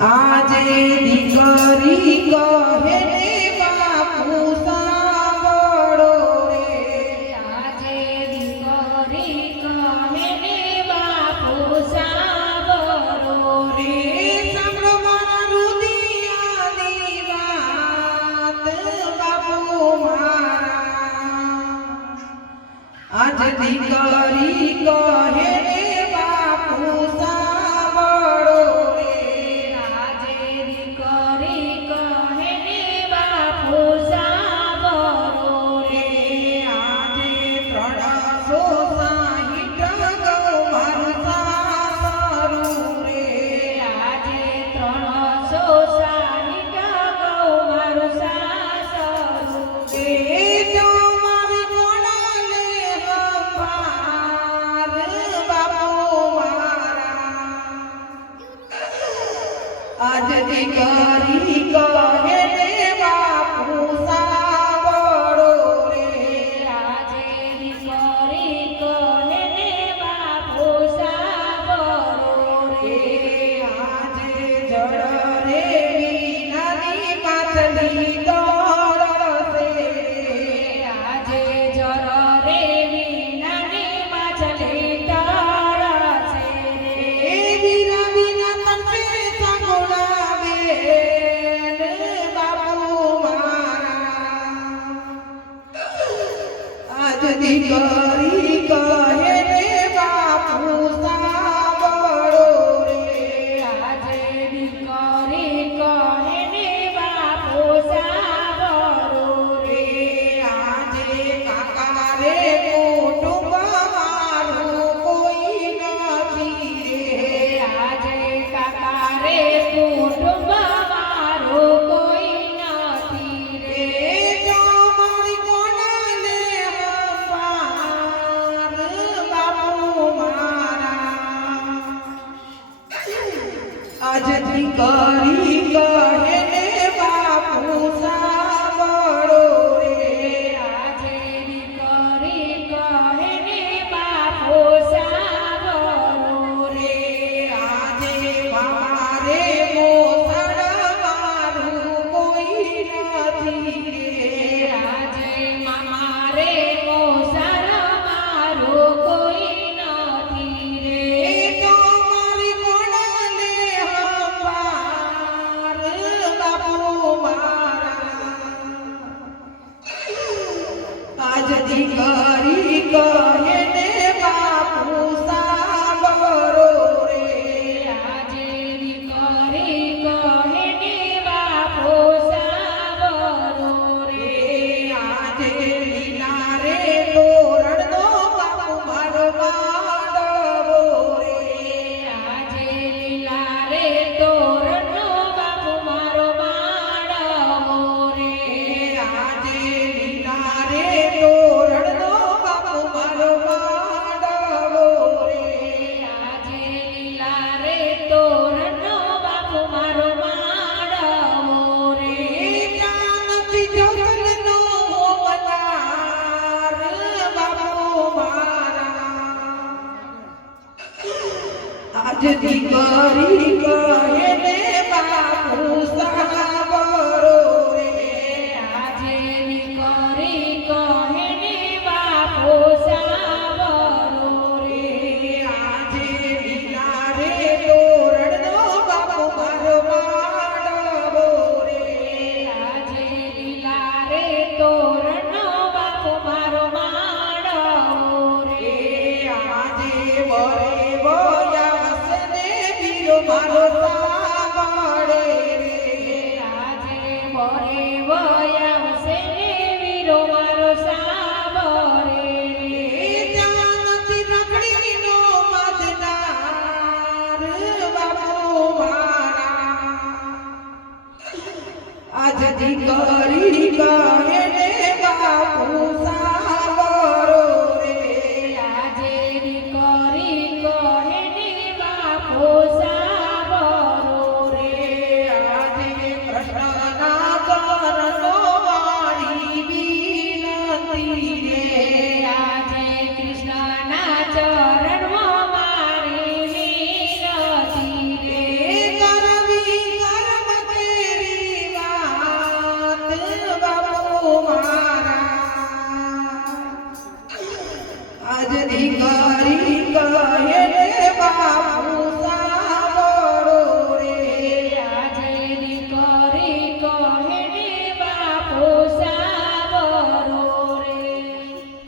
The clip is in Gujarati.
આજે દીકરી કહે ને બાપુ સાંભળો રે, આજે દીકરી કહે ને બાપુ સાંભળો રે. સાંભળો મારા રુદિયાની વાત બાપુ મારા, આજ દીકરી કહે ને બાપુ સાંભળો રે, આજે દીકરી કહે ને બાપુ સાંભળો રે. આજે 360 ગૌ મારું સાસરું રે, આજે 360 ગૌ મારું સાસરું રે. તો મારી કોણાલે હંભાર બાપુ મારા, આજ દીકરી કહે ને બાપુ સાંભળો રે, આજે દીકરી કહે ને બાપુ સાંભળો રે. આજે જળ રે વિનાની માછલી તરસે રે, આજે જળ રે વિનાની માછલી તરસે રે. વિના વિના તરસે સગુણા બેન બાપુ મારા, આજ દીકરી કહે ને બાપુ સાંભળો રે, આજે દીકરી કહે ને બાપુ સાંભળો રે. આજે કાકા રે કુટુંબ મારું કોઈ નથી રે, આજે કાકા રે કુટુંબ મારું કોઈ નથી રે. જો મારી કોણાલે હંભાર બાપુ મારા, આજ દીકરી કહે ને બાપુ સાંભળો રે, આજે દીકરી કહે ને બાપુ સાંભળો રે. આજે મારે મોસળ મારું કોઈ નથી રે, આજે મારે મોસર મારું કોઈ નથી રે. તો મારી કોણાલે હંભાર બાપુ મારા, આજ દીકરી કહે ને બાપુ સાંભળો રે, આજે દીકરી કહે ને બાપુ સાંભળો રે. આજે લીલા રે તોરણનો બાપુ મારો માંડવો રે, આજે લીલા રે તોરણનો બાપુ મારો માંડવો રે. આજે લીલા રે તોરણનો બાપુ મારો માંડવો રે, આજે લીલા રે તોરણનો બાપુ મારો માંડવો રે. ત્યાં નથી જોગલનો હોમનાર બાપુ મારા, આજ દીકરી કહે ને બાપુ સાંભળો રે, આજે દીકરી કહે ને બાપુ સાંભળો રે. આજે લીલા રે તોરણનો બાપુ મારો માંડવો રે, આજે લીલા રે તોરણનો બાપુ મારો માંડવો રે. આજે વરે વયાવસ ને વીરો મારો સાંભળે રે, આજે વરે વયાવસે ને વીરો મારો સાંભળે રે. ત્યાં નથી રખડીનો મદનાર બાપુ મારા, આજ દીકરી કહે ને બાપુ સાંભળો રે, આજે દીકરી કહે ને બાપુ સાંભળો રે. આજે કૃષ્ણના ચરણો વાળી વિનંતી રે, આજે કૃષ્ણના ચરણમાં મારી વિનંતી રે. કરવી દીકરી